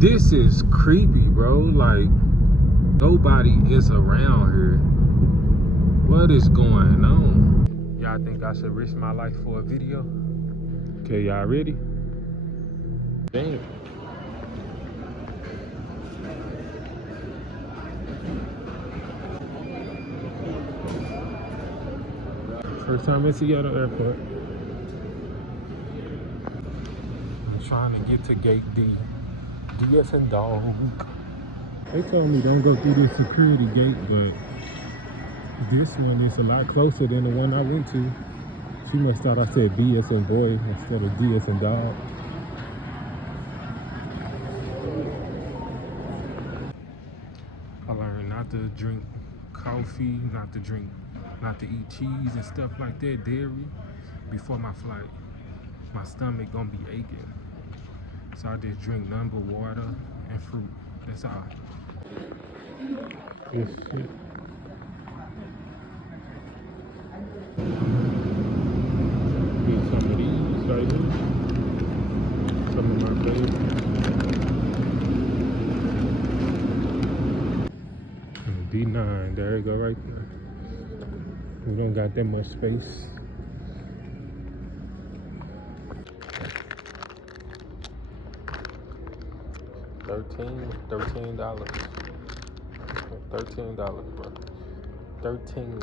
This is creepy, bro. Like, nobody is around here. What is going on? Y'all think I should risk my life for a video? Okay, y'all ready? Damn. First time in Seattle Airport. I'm trying to get to gate D. DS and dog. They told me don't go through this security gate, but this one is a lot closer than the one I went to. She must thought I said B as in boy instead of D as in dog. I learned not to drink coffee, not to eat cheese and stuff like that, dairy, before my flight. My stomach gonna be aching. So I just drink nothing but water and fruit. That's all. This shit. Get some of these right here. Some of my favorites. D9, there you go right there. We don't got that much space. $13, bro. 13.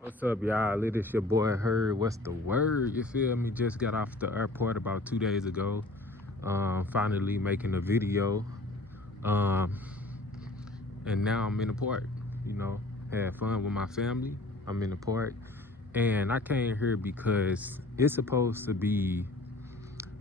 What's up, y'all? It is your boy Herb. What's the word? You feel me? Just got off the airport about 2 days ago. Finally making a video. And now I'm in the park. You know, had fun with my family. I'm in the park. And I came here because it's supposed to be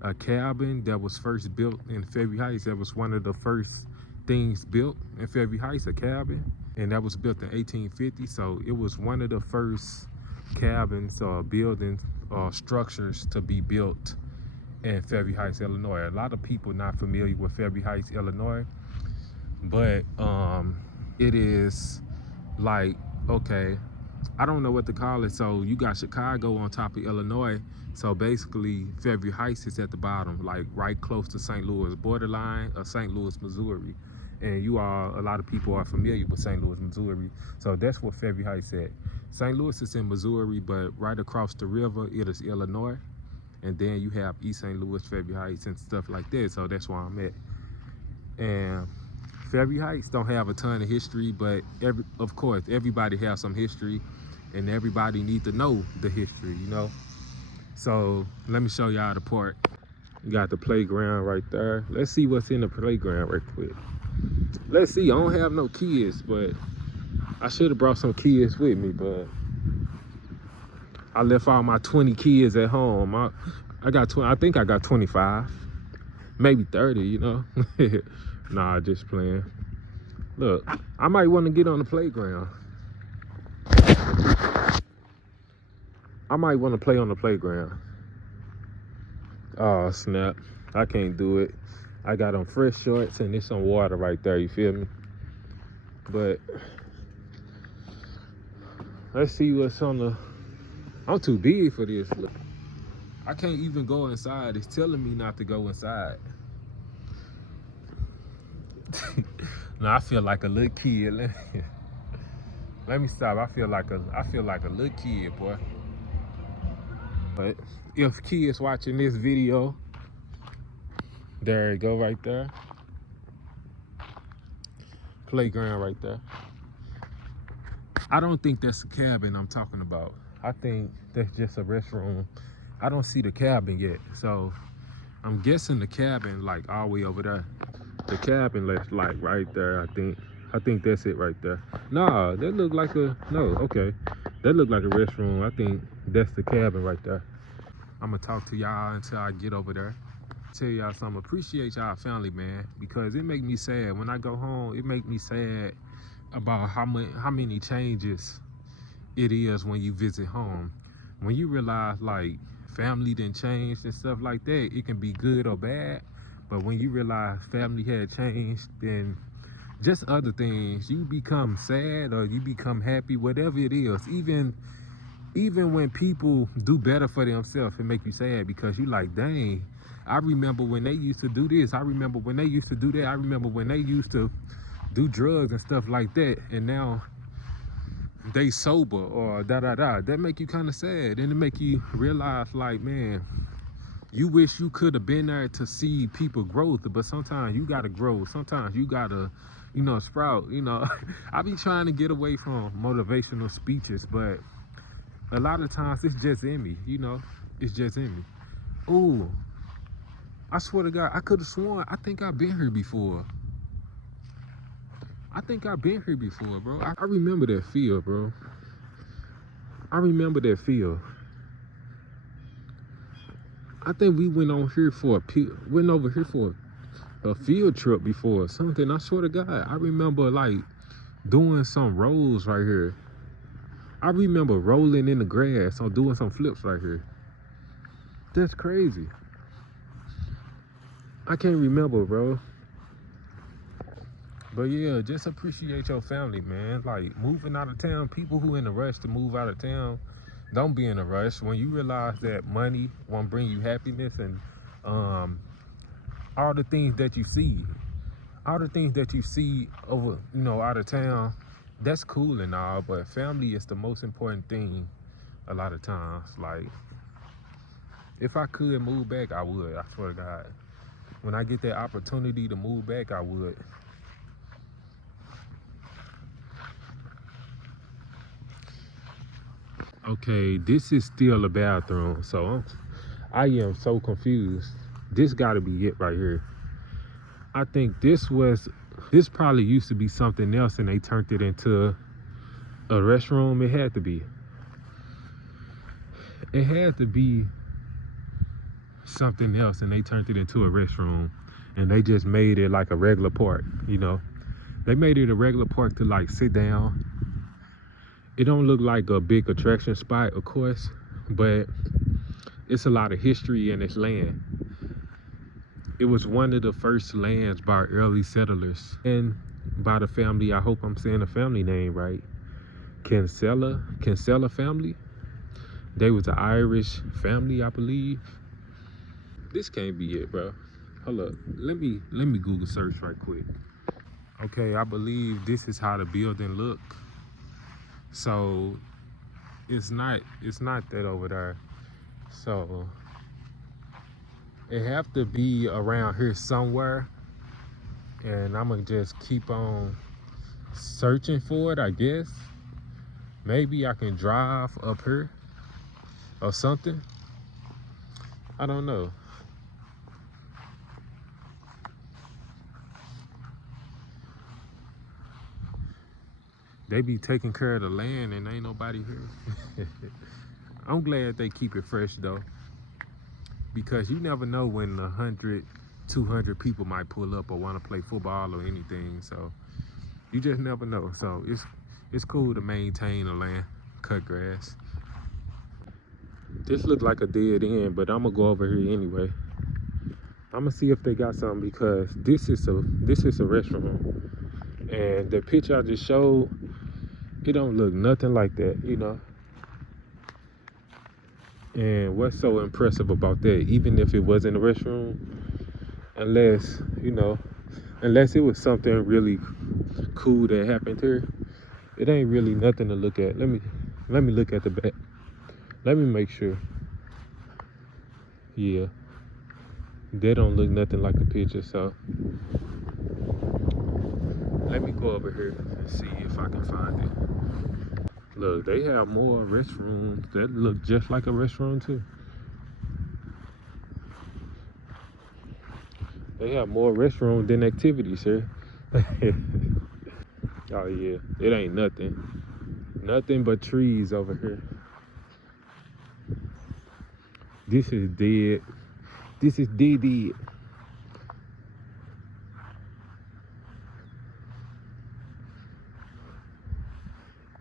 a cabin that was first built in Fairview Heights. That was one of the first things built in Fairview Heights, a cabin. And that was built in 1850. So it was one of the first cabins or buildings or structures to be built in Fairview Heights, Illinois. A lot of people not familiar with Fairview Heights, Illinois. But it is like, okay, I don't know what to call it. So you got Chicago on top of Illinois. So basically Fairview Heights is at the bottom, like right close to St. Louis borderline of St. Louis, Missouri. And a lot of people are familiar with St. Louis, Missouri. So that's what Fairview Heights at. St. Louis is in Missouri, but right across the river, it is Illinois. And then you have East St. Louis, Fairview Heights and stuff like that. So that's where I'm at. And Fairview Heights don't have a ton of history, but of course, everybody has some history and everybody need to know the history, you know? So let me show y'all the park. You got the playground right there. Let's see what's in the playground right quick. Let's see, I don't have no kids, but I should have brought some kids with me, but I left all my 20 kids at home. I think I got 25, maybe 30, you know? Nah, just playing. Look, I might want to get on the playground. I might want to play on the playground. Oh, snap. I can't do it. I got on fresh shorts and there's some water right there, you feel me? But let's see what's on the... I'm too big for this. Look, I can't even go inside. It's telling me not to go inside. No, I feel like a little kid. Let me stop. I feel like a little kid, boy. But if kids watching this video, there you go right there. Playground right there. I don't think that's a cabin I'm talking about. I think that's just a restroom. I don't see the cabin yet. So I'm guessing the cabin like all the way over there. The cabin left like right there, I think that's it right there. Nah, that look like okay. That look like a restroom. I think that's the cabin right there. I'm gonna talk to y'all until I get over there. Tell y'all something, appreciate y'all family, man, because it make me sad. When I go home, it make me sad about how many changes it is when you visit home. When you realize like family done changed and stuff like that, it can be good or bad. But when you realize family had changed, then just other things. You become sad or you become happy, whatever it is. Even when people do better for themselves, it make you sad because you like, dang, I remember when they used to do this. I remember when they used to do that. I remember when they used to do drugs and stuff like that. And now they sober or da da da. That make you kind of sad. And it make you realize like, man, you wish you could have been there to see people growth, but sometimes you gotta grow. Sometimes you gotta, sprout. I be trying to get away from motivational speeches, but a lot of times it's just in me, it's just in me. Ooh, I swear to God, I could have sworn, I think I've been here before. Bro. I remember that feel, bro. I remember that feel. I think we went over here for a field trip before or something. I swear to God, I remember like doing some rolls right here. I remember rolling in the grass or doing some flips right here. That's crazy. I can't remember, bro. But yeah, just appreciate your family, man. Like moving out of town, people who in a rush to move out of town, don't be in a rush. When you realize that money won't bring you happiness and all the things that you see over, out of town, that's cool and all, but family is the most important thing a lot of times. Like, if I could move back, I would. I swear to God. When I get that opportunity to move back, I would. Okay, this is still a bathroom, so I am so confused. This gotta be it right here. I think this probably used to be something else and they turned it into a restroom. It had to be something else and they turned it into a restroom and they just made it like a regular park. They made it a regular park to like sit down. It don't look like a big attraction spot, of course, but it's a lot of history in its land. It was one of the first lands by early settlers and by the family, I hope I'm saying the family name right, Kinsella family. They was an Irish family, I believe. This can't be it, bro. Hold up, let me Google search right quick. Okay, I believe this is how the building look. So it's not that over there. So it have to be around here somewhere. And I'm gonna just keep on searching for it, I guess. Maybe I can drive up here or something. I don't know. They be taking care of the land and ain't nobody here. I'm glad they keep it fresh though, because you never know when 100, 200 people might pull up or want to play football or anything. So you just never know. So it's cool to maintain the land, cut grass. This look like a dead end, but I'm gonna go over here anyway. I'm gonna see if they got something because this is a restaurant, and the picture I just showed, it don't look nothing like that, And what's so impressive about that, even if it wasn't a restroom, unless it was something really cool that happened here, it ain't really nothing to look at. Let me look at the back. Let me make sure. Yeah, they don't look nothing like the picture, so let me go over here and see if I can find it. Look, they have more restrooms that look just like a restroom too. They have more restrooms than activities here. Oh yeah, it ain't nothing but trees over here. This is dead. This is dead.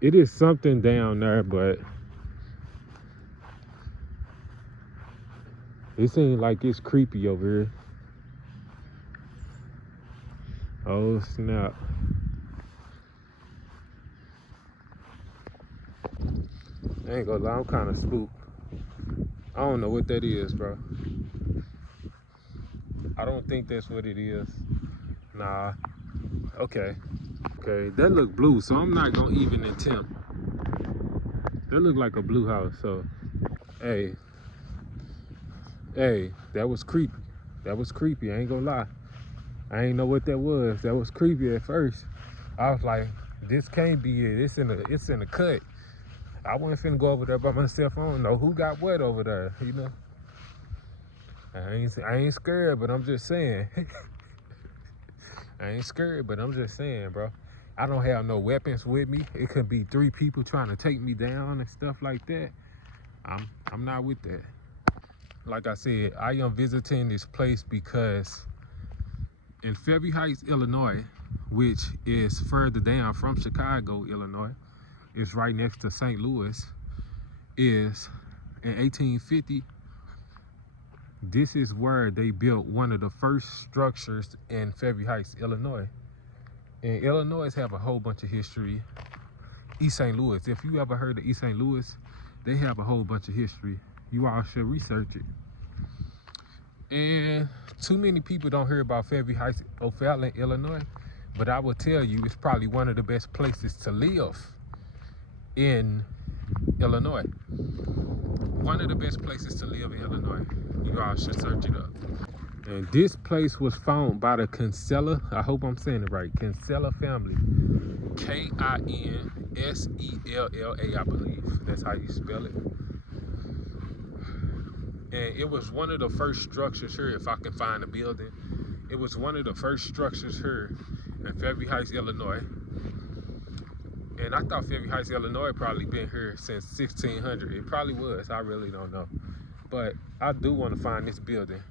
It is something down there, but it seems like it's creepy over here. Oh snap. I ain't gonna lie, I'm kind of spooked. I don't know what that is, bro. I don't think that's what it is. Nah. Okay. Okay, that look blue, so I'm not gonna even attempt. That look like a blue house, so hey, that was creepy. That was creepy, I ain't gonna lie. I ain't know what that was. That was creepy at first. I was like, this can't be it. It's in the cut. I wasn't finna go over there by myself. I don't know who got what over there, you know. I ain't scared, but I'm just saying. I ain't scared, but I'm just saying, bro. I don't have no weapons with me. It could be 3 people trying to take me down and stuff like that. I'm not with that. Like I said, I am visiting this place because in Fairview Heights, Illinois, which is further down from Chicago, Illinois, it's right next to St. Louis, is in 1850, this is where they built one of the first structures in Fairview Heights, Illinois. And Illinois have a whole bunch of history. East St. Louis, if you ever heard of East St. Louis, they have a whole bunch of history. You all should research it. And too many people don't hear about Fairview Heights, O'Fallon, Illinois, but I will tell you, it's probably one of the best places to live in Illinois. One of the best places to live in Illinois. You all should search it up. And this place was found by the Kinsella, I hope I'm saying it right, Kinsella family. Kinsella, I believe. That's how you spell it. And it was one of the first structures here, if I can find a building. It was one of the first structures here in Fairview Heights, Illinois. And I thought Fairview Heights, Illinois probably been here since 1600. It probably was, I really don't know. But I do want to find this building.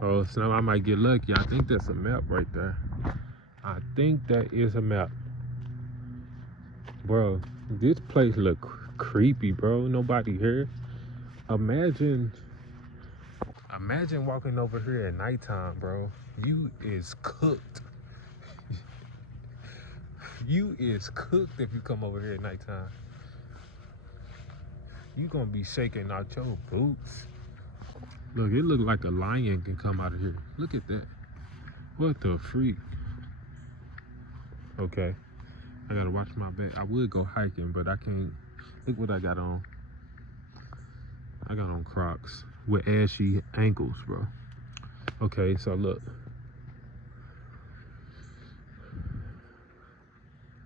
Oh, so I might get lucky. I think that's a map right there. I think that is a map. Bro, this place look creepy, bro. Nobody here. Imagine walking over here at nighttime, bro. You is cooked. You is cooked if you come over here at nighttime. You gonna be shaking out your boots. Look, it look like a lion can come out of here. Look at that. What the freak? Okay, I gotta watch my back. I would go hiking, but I can't. Look what I got on. I got on Crocs with ashy ankles, bro. Okay, so look.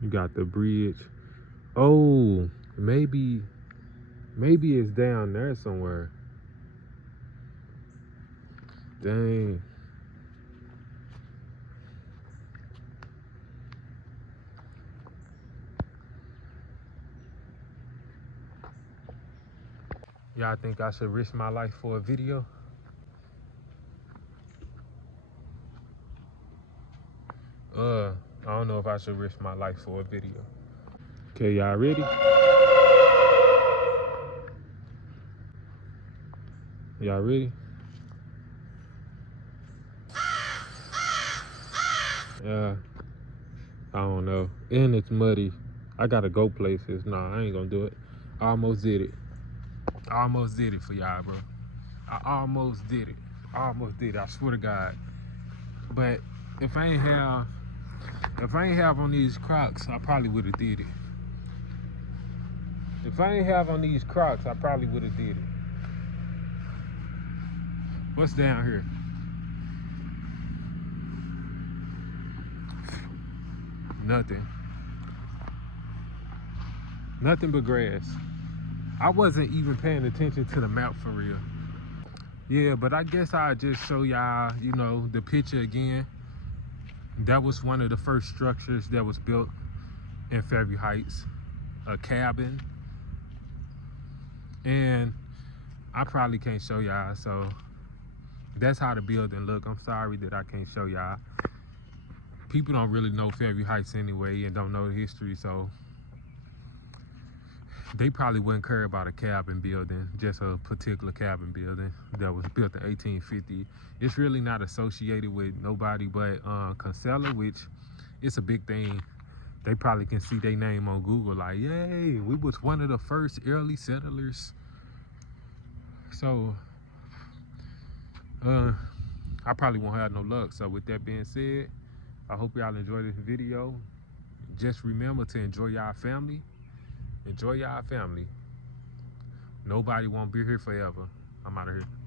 You got the bridge. Oh, maybe it's down there somewhere. Dang. Y'all think I should risk my life for a video? I don't know if I should risk my life for a video. Okay, y'all ready? Y'all ready? Yeah, I don't know. And it's muddy. I gotta go places. Nah, I ain't gonna do it. I almost did it. I almost did it for y'all, bro. I almost did it. I swear to God. But if I ain't have on these Crocs, I probably would have did it. If I ain't have on these Crocs, I probably would have did it. What's down here? Nothing. Nothing but grass. I wasn't even paying attention to the map for real. Yeah, but I guess I'll just show y'all, you know, the picture again. That was one of the first structures that was built in Fairview Heights. A cabin. And I probably can't show y'all, so that's how the building look. I'm sorry that I can't show y'all. People don't really know Fairview Heights anyway and don't know the history, so they probably wouldn't care about a cabin building, just a particular cabin building that was built in 1850. It's really not associated with nobody but Kinsella, which it's a big thing. they probably can see their name on Google like, yay, we was one of the first early settlers. So I probably won't have no luck. So with that being said, I hope y'all enjoy this video. Just remember to enjoy y'all family. Enjoy y'all family. Nobody won't be here forever. I'm out of here.